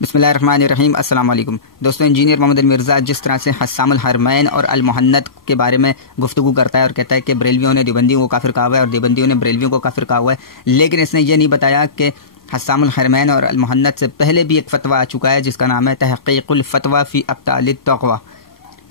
بسم اللہ الرحمن الرحیم۔ السلام علیکم دوستوں، انجینئر محمد مرزا جس طرح سے حسام الحرمین اور المحنت کے بارے میں گفتگو کرتا ہے اور کہتا ہے کہ بریلویوں نے دیوبندیوں کو کافر کہا ہوا ہے اور دیوبندیوں نے بریلویوں کو کافر کہا ہوا ہے، لیکن اس نے یہ نہیں بتایا کہ حسام الحرمین اور المحنت سے پہلے بھی ایک فتویٰ آ چکا ہے جس کا نام ہے تحقیق الفتویٰ فی ابطال التقویٰ،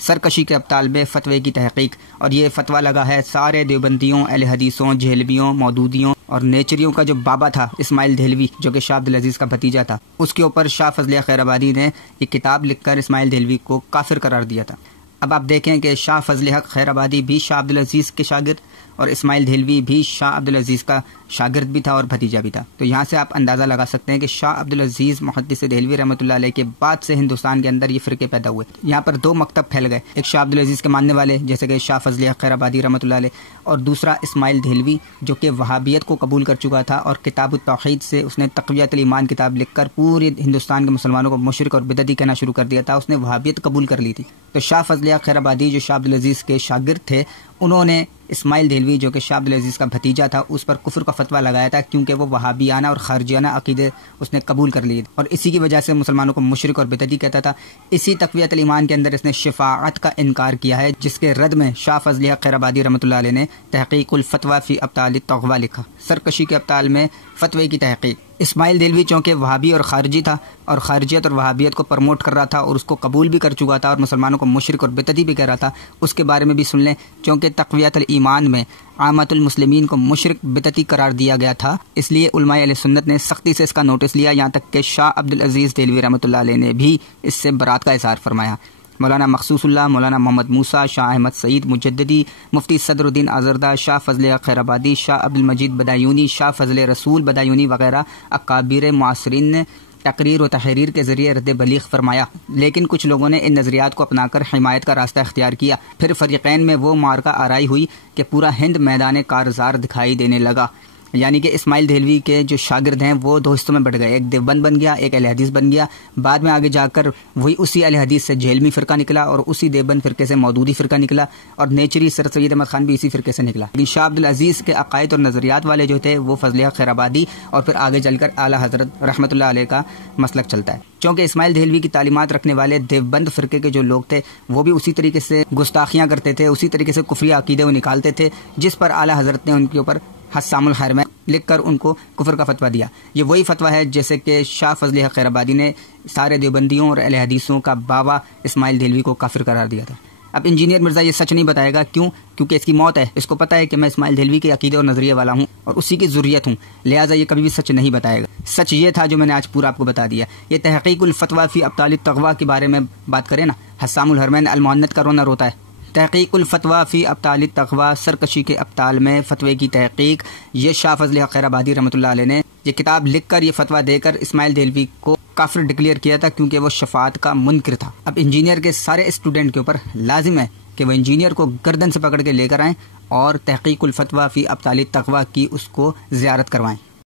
سرکشی کے ابطال میں فتوے کی تحقیق۔ اور یہ فتویٰ لگا ہے سارے دیوبندیوں، اہل حدیثوں، جہلویوں، مودودیوں اور نیچریوں کا جو بابا تھا اسماعیل دہلوی، جو کہ شاہ عبدالعزیز کا بھتیجا تھا، اس کے اوپر شاہ فضل خیر آبادی نے یہ کتاب لکھ کر اسماعیل دہلوی کو کافر قرار دیا تھا۔ اب آپ دیکھیں کہ شاہ فضل حق خیر آبادی بھی شاہ عبدالعزیز کے شاگرد اور اسماعیل دہلوی بھی شاہ عبدالعزیز کا شاگرد بھی تھا اور بھتیجا بھی تھا، تو یہاں سے آپ اندازہ لگا سکتے ہیں کہ شاہ عبدالعزیز محدث دہلوی رحمۃ اللہ علیہ کے بعد سے ہندوستان کے اندر یہ فرقے پیدا ہوئے۔ یہاں پر دو مکتب پھیل گئے، ایک شاہ عبدالعزیز کے ماننے والے جیسے کہ شاہ فضل خیر آبادی رحمۃ اللہ علیہ، اور دوسرا اسماعیل دہلوی جو کہ وہابیت کو قبول کر چکا تھا اور کتاب التوحید سے اس نے تقویۃ الایمان کتاب لکھ کر پورے ہندوستان کے مسلمانوں کو مشرک اور بدعتی کہنا شروع کر دیا تھا، اس نے وہابیت قبول کر لی تھی۔ تو شاہ فضل خیر آبادی جو شاہ عبدالعزیز کے شاگرد تھے، انہوں نے اسماعیل دہلوی جو کہ شاہ عبدالعزیز کا بھتیجا تھا اس پر کفر کا فتویٰ لگایا تھا، کیونکہ وہ وہابیانہ اور خارجیانہ عقیدے اس نے قبول کر لیے اور اسی کی وجہ سے مسلمانوں کو مشرک اور بدعتی کہتا تھا۔ اسی تقویۃ الایمان کے اندر اس نے شفاعت کا انکار کیا ہے، جس کے رد میں شاہ فضل خیر آبادی رحمۃ اللہ علیہ نے تحقیق الفتویٰ فی ابطال التقویٰ لکھا، سرکشی کے ابطال میں فتوے کی تحقیق۔ اسماعیل دہلوی چونکہ وہابی اور خارجی تھا اور خارجیت اور وہابیت کو پروموٹ کر رہا تھا اور اس کو قبول بھی کر چکا تھا اور مسلمانوں کو مشرک اور بدعتی بھی کہہ رہا تھا، اس کے بارے میں بھی سن لیں، چونکہ تقویۃ الایمان میں عامت المسلمین کو مشرک بدعتی قرار دیا گیا تھا، اس لیے علماء اہل سنت نے سختی سے اس کا نوٹس لیا، یہاں تک کہ شاہ عبدالعزیز دہلوی رحمۃ اللہ علیہ نے بھی اس سے برات کا اظہار فرمایا۔ مولانا مخصوص اللہ، مولانا محمد موسیٰ، شاہ احمد سعید مجددی، مفتی صدر الدین آزردہ، شاہ فضل خیر آبادی، شاہ عبدالمجید بدایونی، شاہ فضل رسول بدایونی وغیرہ اکابر معاصرین نے تقریر و تحریر کے ذریعے رد بلیغ فرمایا، لیکن کچھ لوگوں نے ان نظریات کو اپنا کر حمایت کا راستہ اختیار کیا۔ پھر فریقین میں وہ معرکہ آرائی ہوئی کہ پورا ہند میدان کارزار دکھائی دینے لگا، یعنی کہ اسماعیل دہلوی کے جو شاگرد ہیں وہ دو حصوں میں بٹ گئے، ایک دیوبند بن گیا، ایک اہل حدیث بن گیا۔ بعد میں آگے جا کر وہی اسی اہل حدیث سے جہلمی فرقہ نکلا اور اسی دیوبند فرقے سے مودودی فرقہ نکلا، اور نیچری سر سید احمد خان بھی اسی فرقے سے نکلا۔ لیکن شاہ عبدالعزیز کے عقائد اور نظریات والے جو تھے وہ فضل خیر آبادی اور پھر آگے چل کر اعلیٰ حضرت رحمۃ اللہ علیہ کا مسلک چلتا ہے۔ چونکہ اسماعیل دہلوی کی تعلیمات رکھنے والے دیوبند فرقے کے جو لوگ تھے وہ بھی اسی طریقے سے گستاخیاں کرتے تھے، اسی طریقے سے کفری عقیدے وہ نکالتے تھے، جس پر اعلیٰ حضرت نے ان کے اوپر حسام الحرمین لکھ کر ان کو کفر کا فتویٰ دیا۔ یہ وہی فتویٰ ہے جیسے کہ شاہ فضل خیر آبادی نے سارے دیوبندیوں اور اہل حدیثوں کا بابا اسماعیل دہلوی کو کافر قرار دیا تھا۔ اب انجینئر مرزا یہ سچ نہیں بتائے گا، کیوں؟ کیونکہ اس کی موت ہے، اس کو پتہ ہے کہ میں اسماعیل دہلوی کے عقیدے اور نظریے والا ہوں اور اسی کی ذریت ہوں، لہٰذا یہ کبھی بھی سچ نہیں بتائے گا۔ سچ یہ تھا جو میں نے آج پورا آپ کو بتا دیا۔ یہ تحقیق الفتویٰ فی ابطال التقویٰ کے بارے میں بات کریں نا، حسام الحرمین المحنت کا رونا روتا ہے۔ تحقیق الفتویٰ فی ابطال التقویٰ، سرکشی کے ابطال میں فتوے کی تحقیق، یہ شاہ فضل خیر آبادی رحمۃ اللہ علیہ نے یہ کتاب لکھ کر یہ فتویٰ دے کر اسماعیل دہلوی کو کافر ڈکلیئر کیا تھا، کیونکہ وہ شفاعت کا منکر تھا۔ اب انجینئر کے سارے اسٹوڈنٹ کے اوپر لازم ہے کہ وہ انجینئر کو گردن سے پکڑ کے لے کر آئیں اور تحقیق الفتویٰ فی ابطال التقویٰ کی اس کو زیارت کروائیں۔